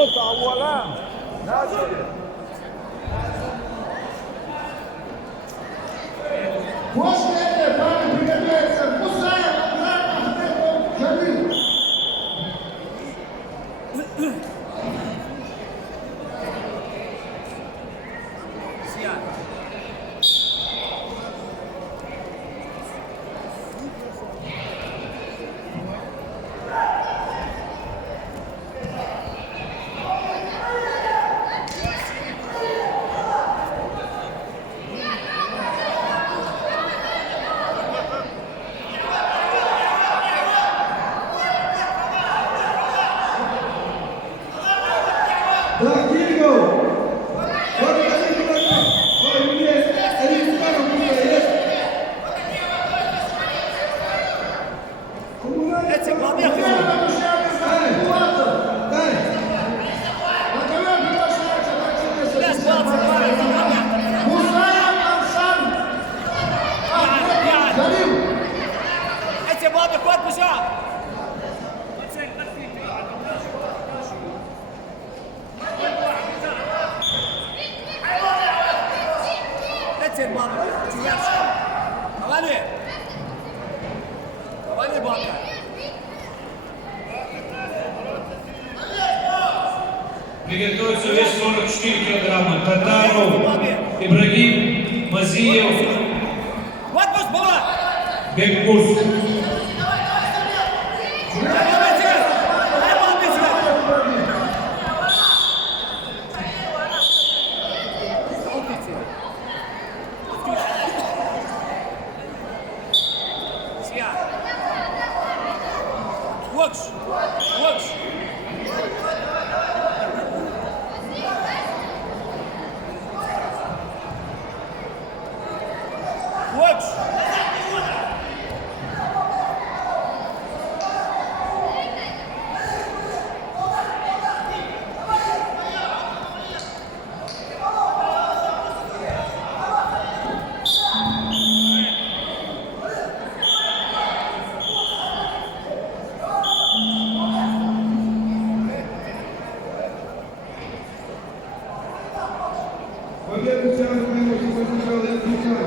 minuta, voilà. Nazad. После этой пары приготовится Мусаев, Абрат, Ахмедов, Джалил. Так, Кирилл! Вот это куда-то! Ой, мне Александр куда есть? Эти главные Мусаев обещает знать Булатов. Дай! На ковер приглашается Без Мусаев, Ансан, Ахмедов, Джалил. Эти главные корпуса! Эти главные корпуса! Авали! Авали, банка! Приготовиться вес 44 килограмма. Татаров, Ибрагим, Мазиев, Вот пусть была! Бекбурс. Лучше! Лучше! Лучше! Победу Сиану Миловичу поддержал Александр.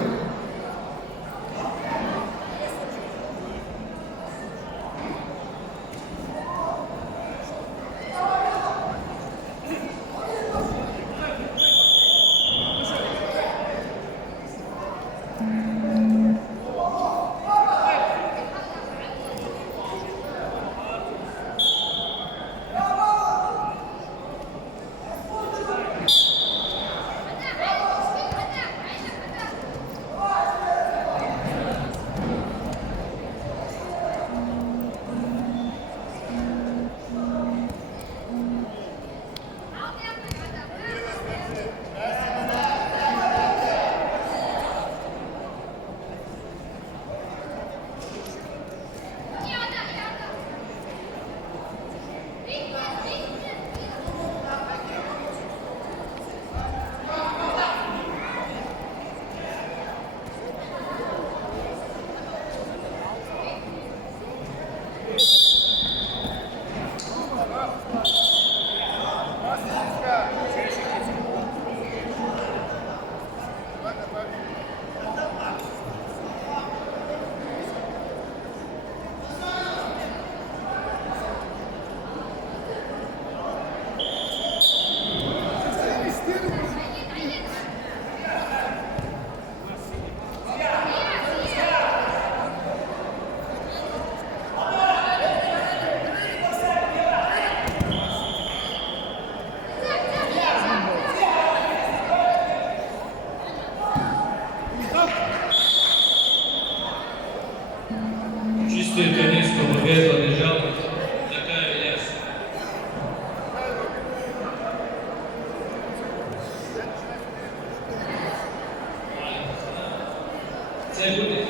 Чистую тенниску победу одержал Закай Ильяс. Це буде